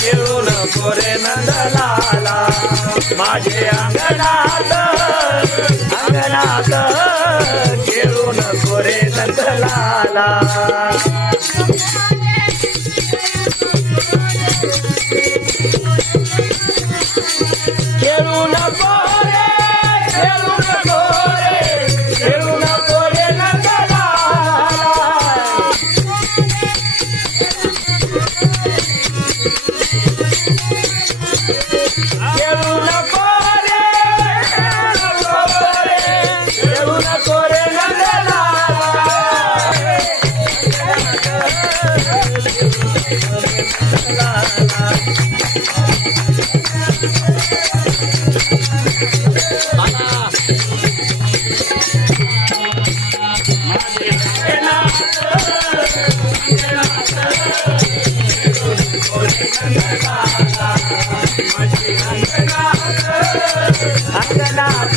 खेळू नको रे नंदलाला माझे अंगणात अंगणात खेळू नको रे नंदलाला खेळू नको रे खेळू नको रे खेळू नको रे नंदलाला खेळू नको रे खेळू नको रे नंदलाला अंगणात